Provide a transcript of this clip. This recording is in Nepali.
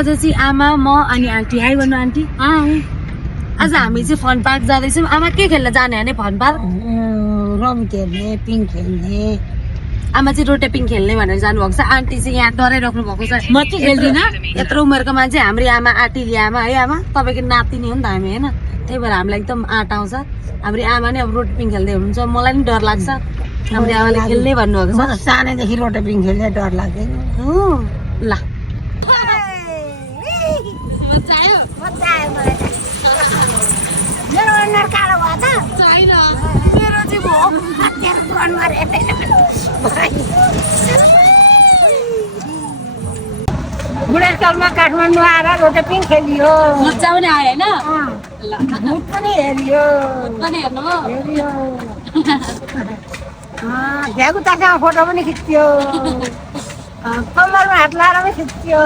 आज चाहिँ आमा म अनि आन्टी हाई भन्नु आन्टी आज हामी चाहिँ फन पार्क जाँदैछौँ आमा के खेल्न जाने भने फन पार्क रम खेल्ने पिङ खेल्ने आमा चाहिँ रोटेपिङ खेल्ने भनेर जानुभएको छ आन्टी चाहिँ यहाँ डराइराख्नु भएको छ म चाहिँ खेल्दिनँ यत्रो उमेरको मान्छे हाम्रो आमा आँटिली आमा है आमा तपाईँको नातिनी हो नि त हामी होइन त्यही भएर हामीलाई एकदम आँट आउँछ हाम्रो आमा नै अब रोटेपिङ खेल्दै हुनुहुन्छ मलाई नि डर लाग्छ हाम्रो आमाले खेल्ने भन्नुभएको छ सानैदेखि रोटेपिङ खेल्ने डर लाग्दैन हो ल मेरो अनुहार कालो भयो त छैन मेरो चाहिँ बुढेसकालमा काठमाडौँ आएर रोटेपिङ खेलियो मजा पनि आयो होइन भूत पनि हेरियो पनि हेर्नु हो हेरियो झ्याकुतासँग फोटो पनि खिच्यो कम्मरमा हात लाएर पनि खिच्यो